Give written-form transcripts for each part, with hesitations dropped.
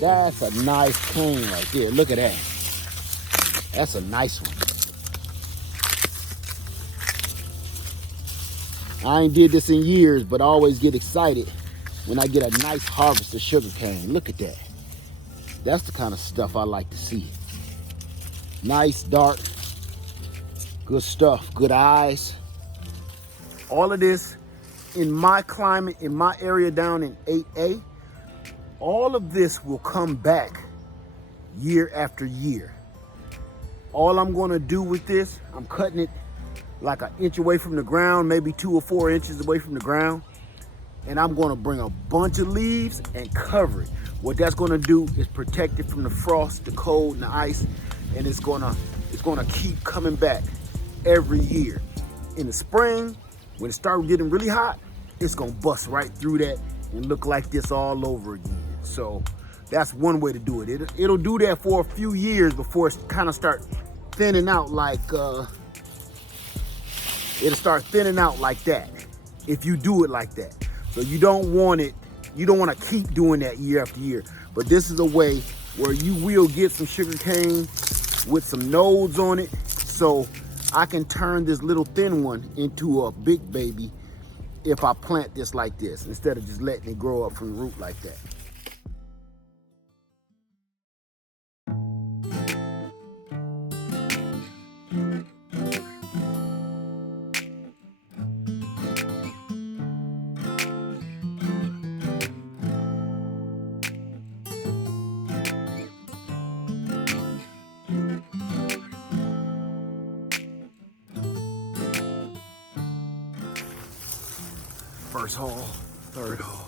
That's a nice cane right there. Look at that. That's a nice one. I ain't did this in years, but I always get excited when I get a nice harvest of sugar cane. Look at that. That's the kind of stuff I like to see. Nice, dark, good stuff, good eyes. All of this in my climate, in my area down in 8A, all of this will come back year after year. All I'm gonna do with this, I'm cutting it like an inch away from the ground, maybe 2 or 4 inches away from the ground. And I'm gonna bring a bunch of leaves and cover it. What that's gonna do is protect it from the frost, the cold, and the ice, and it's gonna keep coming back every year. In the spring, when it starts getting really hot, it's gonna bust right through that and look like this all over again. So that's one way to do it. It'll do that for a few years before it kind of start thinning out like, it'll start thinning out like that if you do it like that. So you don't want to keep doing that year after year. But this is a way where you will get some sugar cane with some nodes on it. So I can turn this little thin one into a big baby if I plant this like this, instead of just letting it grow up from the root like that. First hole, third hole.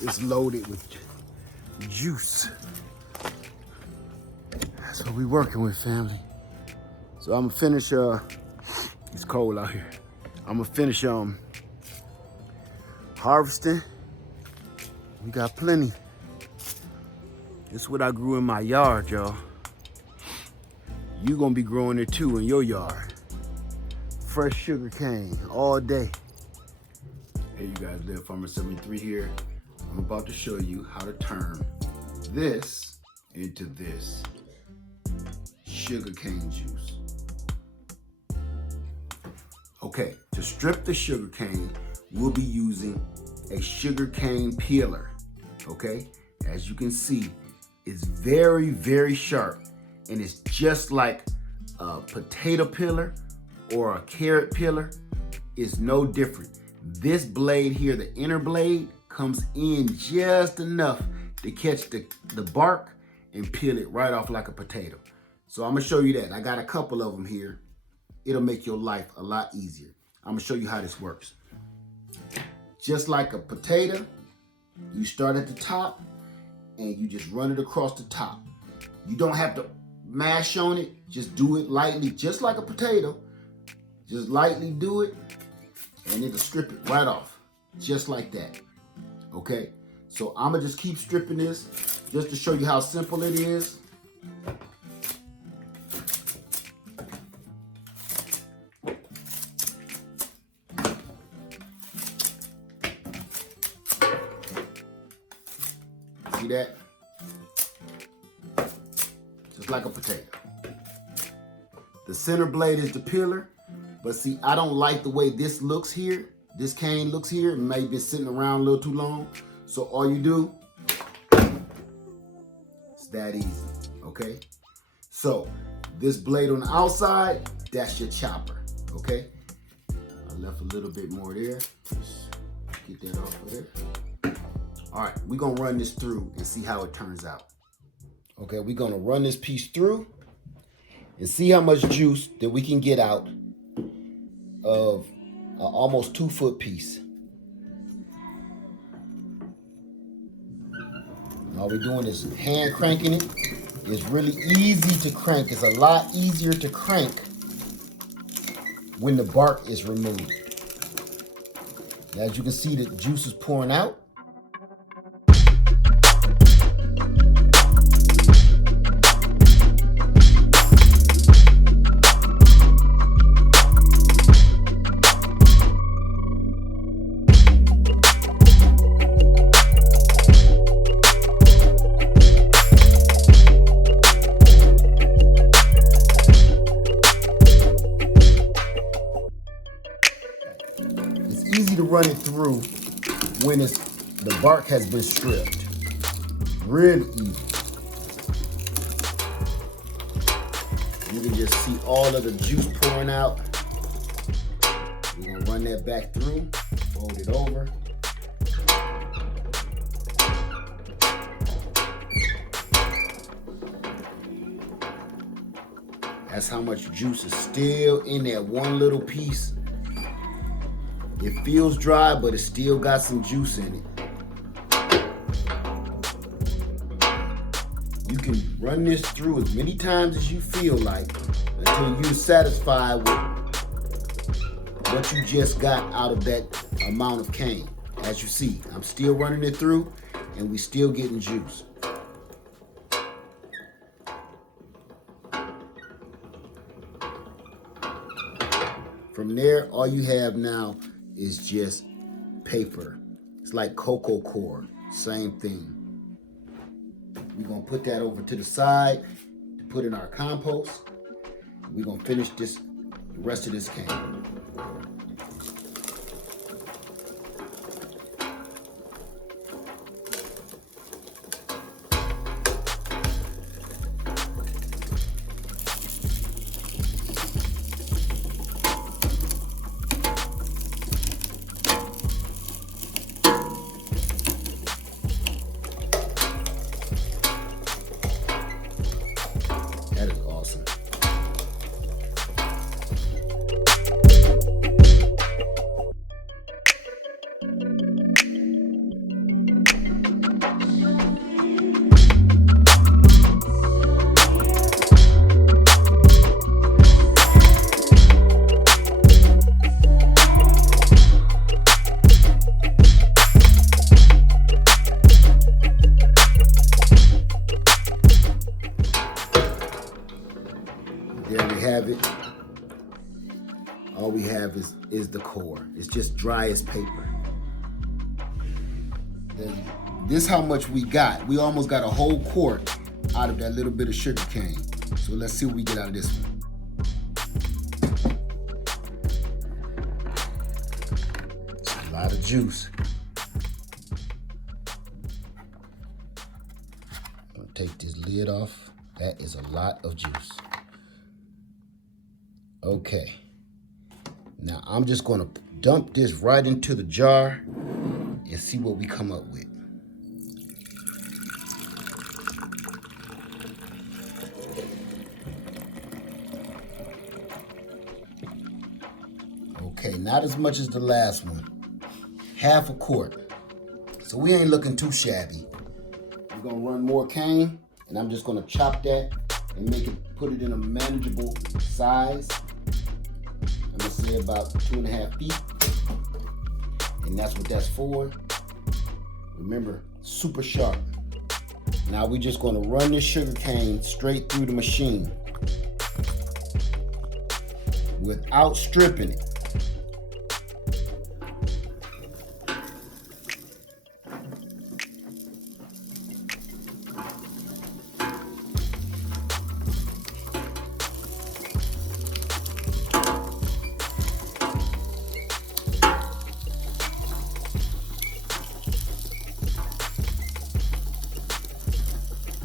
It's loaded with juice. That's what we working with, family. So I'm gonna finish, it's cold out here. I'm gonna finish harvesting. We got plenty. This is what I grew in my yard, y'all. You're gonna be growing it too in your yard. Fresh sugar cane all day. Hey you guys, Live Farmer 73 here. I'm about to show you how to turn this into this sugar cane juice. Okay, to strip the sugar cane, we'll be using a sugar cane peeler. Okay, as you can see, it's very, very sharp. And it's just like a potato peeler or a carrot peeler. It's no different. This blade here, the inner blade, comes in just enough to catch the bark and peel it right off like a potato. So I'm gonna show you that. I got a couple of them here. It'll make your life a lot easier. I'm gonna show you how this works. Just like a potato, you start at the top and you just run it across the top. You don't have to mash on it, just do it lightly, just like a potato. Just lightly do it, and it'll strip it right off, just like that. Okay, so I'm gonna just keep stripping this, just to show you how simple it is. See that? Just like a potato. The center blade is the peeler, but see, I don't like the way this looks here. This cane looks here. It may be sitting around a little too long. So all you do, it's that easy, okay? So this blade on the outside, that's your chopper, okay? I left a little bit more there. Just get that off of there. All right, we're gonna run this through and see how it turns out. Okay, we're gonna run this piece through and see how much juice that we can get out of an almost 2-foot piece. All we're doing is hand cranking it. It's really easy to crank. It's a lot easier to crank when the bark is removed. As you can see, the juice is pouring out. run it through when the bark has been stripped. Really easy. You can just see all of the juice pouring out. We're gonna run that back through, fold it over. That's how much juice is still in that one little piece. It feels dry, but it still got some juice in it. You can run this through as many times as you feel like until you're satisfied with what you just got out of that amount of cane. As you see, I'm still running it through and we still getting juice. From there, all you have now is just paper. It's like cocoa core, same thing. We're gonna put that over to the side to put in our compost. We're gonna finish the rest of this cane. That is awesome. There we have it. All we have is the core. It's just dry as paper. This is how much we got. We almost got a whole quart out of that little bit of sugar cane. So let's see what we get out of this one. It's a lot of juice. I'm gonna take this lid off. That is a lot of juice. Okay, now I'm just gonna dump this right into the jar and see what we come up with. Okay, not as much as the last one. Half a quart. So we ain't looking too shabby. We're gonna run more cane and I'm just gonna chop that and put it in a manageable size. I'm gonna say about 2.5 feet. And that's what that's for. Remember, super sharp. Now we're just gonna run this sugar cane straight through the machine without stripping it.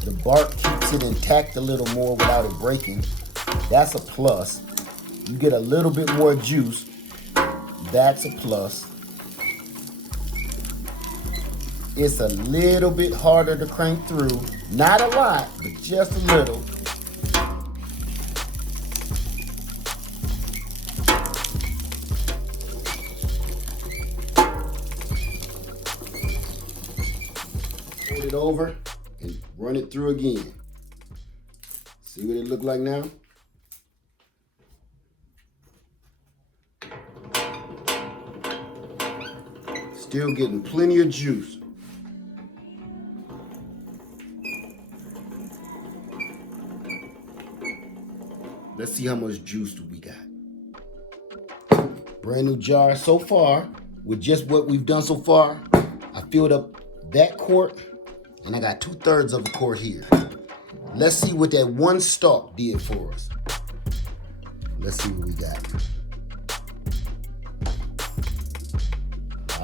The bark keeps it intact a little more without it breaking. That's a plus. You get a little bit more juice. That's a plus. It's a little bit harder to crank through. Not a lot, but just a little. Fold it over and run it through again. See what it look like now? Still getting plenty of juice. Let's see how much juice do we got. Brand new jar so far. With just what we've done so far, I filled up that quart and I got 2/3 of a quart here. Let's see what that one stalk did for us. Let's see what we got.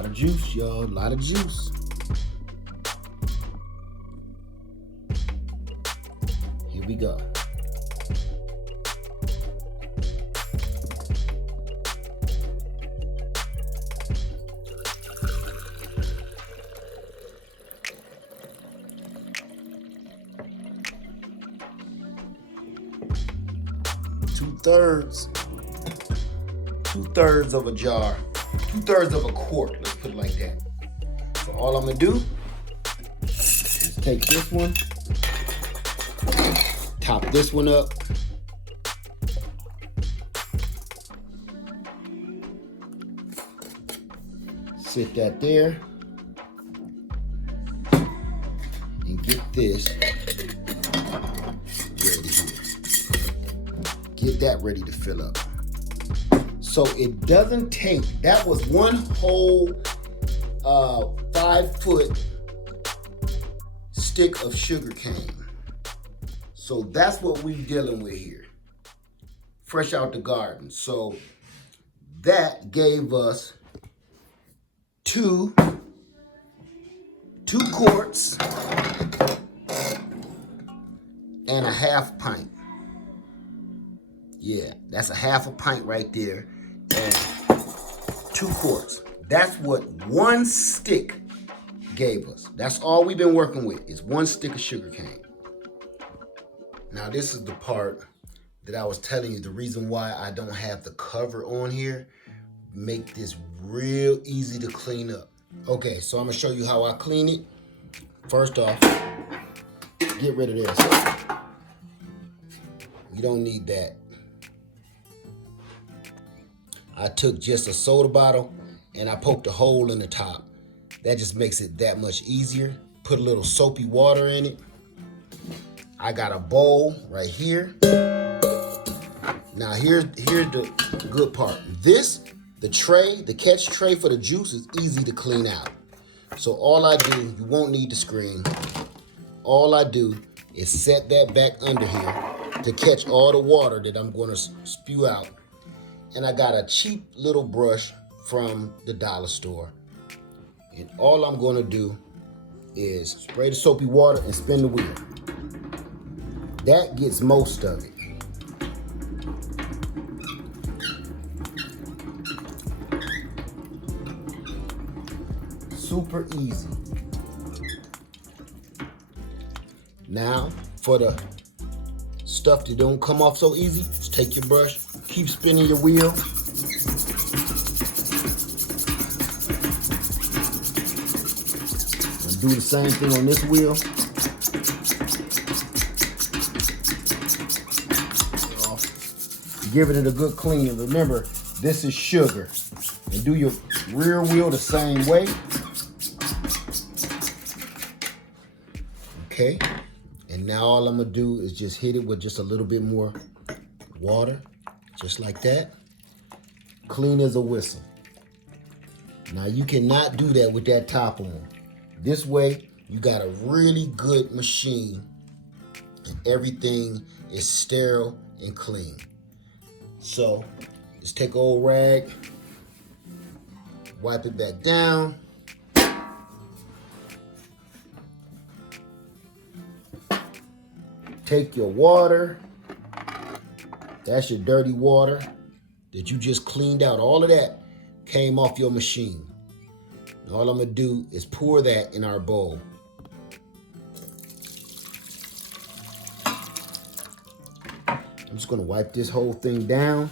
lot of juice, y'all, a lot of juice. Here we go. Two-thirds of a jar, 2/3 of a quart, let's put it like that. So all I'm gonna do is take this one, top this one up, sit that there, and get this ready here. Get that ready to fill up. So it doesn't take, that was one whole 5-foot stick of sugar cane. So that's what we're dealing with here. Fresh out the garden. So that gave us two quarts and a half pint. Yeah, that's a half a pint right there. And 2 quarts. That's what one stick gave us. That's all we've been working with is 1 stick of sugar cane. Now this is the part that I was telling you, the reason why I don't have the cover on here, make this real easy to clean up. Okay, so I'm gonna show you how I clean it. First off, get rid of this. You don't need that. I took just a soda bottle and I poked a hole in the top. That just makes it that much easier. Put a little soapy water in it. I got a bowl right here. Now here's the good part. This, the tray, the catch tray for the juice is easy to clean out. So all I do, you won't need the screen. All I do is set that back under here to catch all the water that I'm gonna spew out. And I got a cheap little brush from the dollar store. And all I'm gonna do is spray the soapy water and spin the wheel. That gets most of it. Super easy. Now, for the stuff that don't come off so easy, just take your brush, keep spinning your wheel. And do the same thing on this wheel. Giving it a good clean. Remember, this is sugar. And do your rear wheel the same way. Okay. And now all I'm gonna do is just hit it with just a little bit more water. Just like that. Clean as a whistle. Now you cannot do that with that top on. This way, you got a really good machine and everything is sterile and clean. So, just take an old rag, wipe it back down. Take your water. That's your dirty water that you just cleaned out. All of that came off your machine. And all I'm gonna do is pour that in our bowl. I'm just gonna wipe this whole thing down.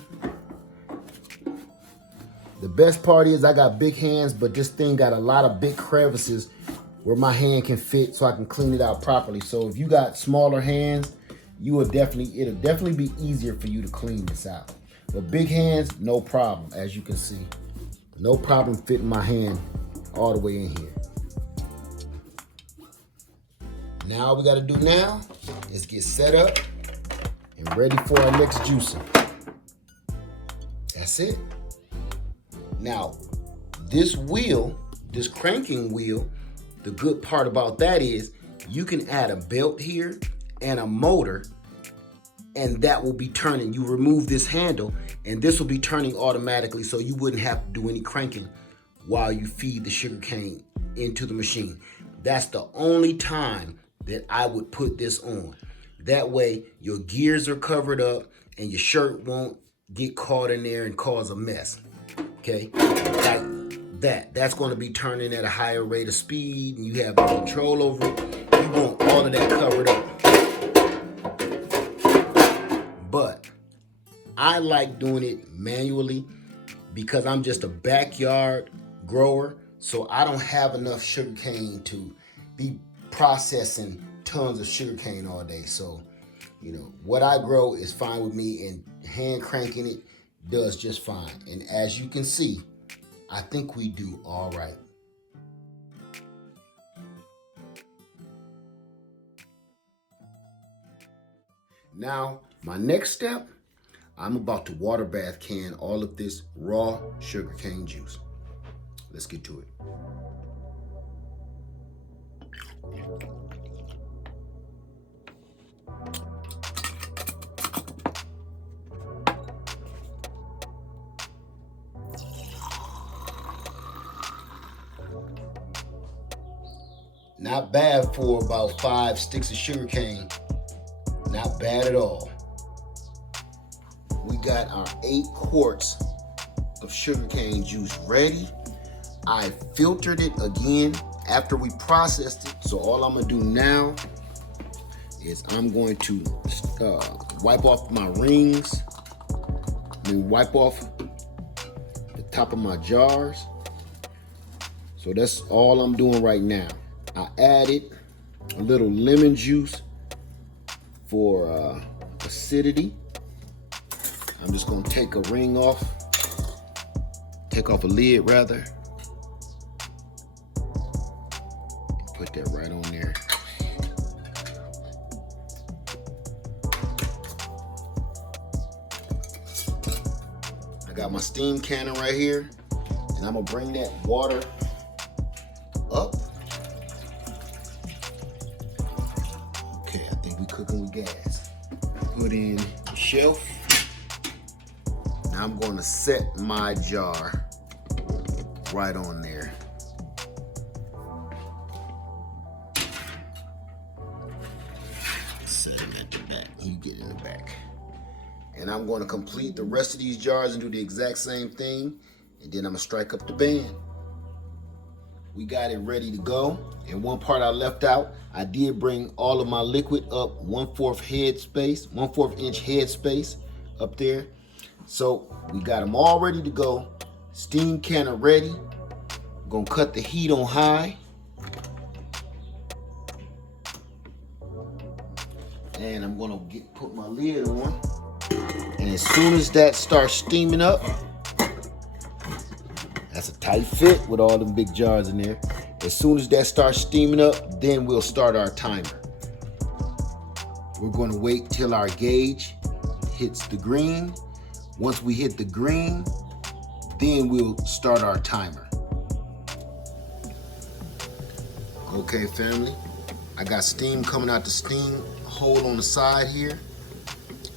The best part is I got big hands, but this thing got a lot of big crevices where my hand can fit so I can clean it out properly. So if you got smaller hands, it'll definitely be easier for you to clean this out. But big hands, no problem, as you can see. No problem fitting my hand all the way in here. Now all we gotta do now is get set up and ready for our next juicing. That's it. Now, this wheel, this cranking wheel, the good part about that is you can add a belt here and a motor, and that will be turning. You remove this handle and this will be turning automatically, so you wouldn't have to do any cranking while you feed the sugar cane into the machine. That's the only time that I would put this on. That way your gears are covered up and your shirt won't get caught in there and cause a mess. Okay, like that. That's going to be turning at a higher rate of speed and you have no control over it. You want all of that covered up. But I like doing it manually because I'm just a backyard grower, so I don't have enough sugarcane to be processing tons of sugarcane all day. So, you know, what I grow is fine with me, and hand cranking it does just fine. And as you can see, I think we do all right. Now, my next step, I'm about to water bath can all of this raw sugarcane juice. Let's get to it. Not bad for about 5 sticks of sugarcane. Not bad at all. We got our 8 quarts of sugarcane juice ready. I filtered it again after we processed it. So all I'm gonna do now is I'm going to wipe off my rings, wipe off the top of my jars. So that's all I'm doing right now. I added a little lemon juice for acidity. I'm just gonna take a ring off, take off a lid rather. Put that right on there. I got my steam cannon right here, and I'm gonna bring that water up. Okay, I think we cooking with gas. Put in shelf. Now I'm gonna set my jar right on there. Set it at the back. You get in the back. And I'm gonna complete the rest of these jars and do the exact same thing. And then I'm gonna strike up the band. We got it ready to go. And one part I left out, I did bring all of my liquid up 1/4 head space, 1/4 inch head space up there. So we got them all ready to go. Steam canner ready. Gonna cut the heat on high. And I'm gonna put my lid on. And as soon as that starts steaming up, that's a tight fit with all them big jars in there. As soon as that starts steaming up, then we'll start our timer. We're gonna wait till our gauge hits the green. Once we hit the green, then we'll start our timer. Okay, family, I got steam coming out the steam hole on the side here.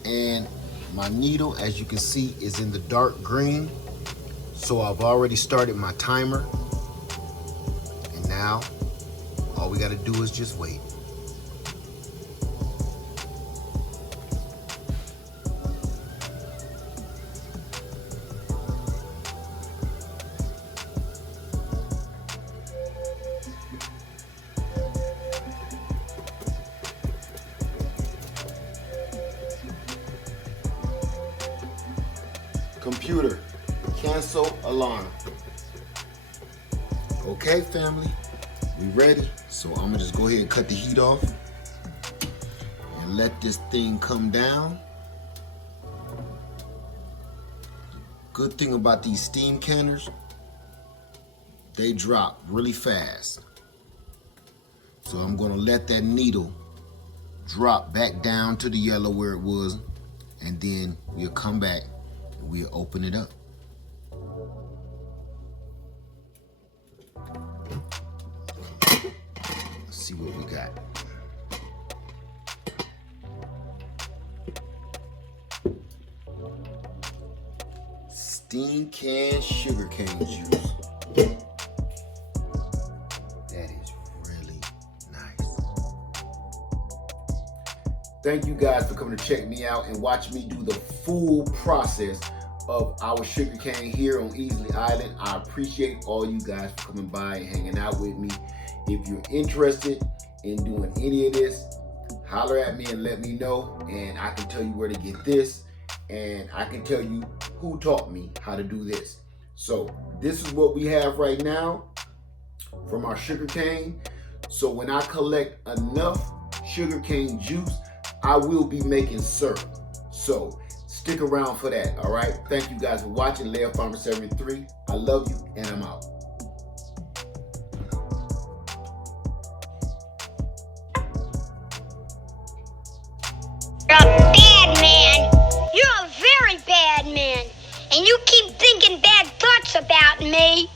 And my needle, as you can see, is in the dark green. So I've already started my timer. And now, all we gotta do is just wait. Computer, cancel alarm. Okay, family, we ready. So I'm gonna just go ahead and cut the heat off and let this thing come down. Good thing about these steam canners, they drop really fast. So I'm gonna let that needle drop back down to the yellow where it was, and then we'll come back and we'll open it up. Let's see what we got. Steam can sugarcane juice. Thank you guys for coming to check me out and watch me do the full process of our sugarcane here on Easley Island. I appreciate all you guys for coming by and hanging out with me. If you're interested in doing any of this, holler at me and let me know, and I can tell you where to get this, and I can tell you who taught me how to do this. So this is what we have right now from our sugarcane. So when I collect enough sugarcane juice, I will be making syrup. So stick around for that, all right? Thank you guys for watching. Lair Farmer 73. I love you, and I'm out. You're a bad man. You're a very bad man. And you keep thinking bad thoughts about me.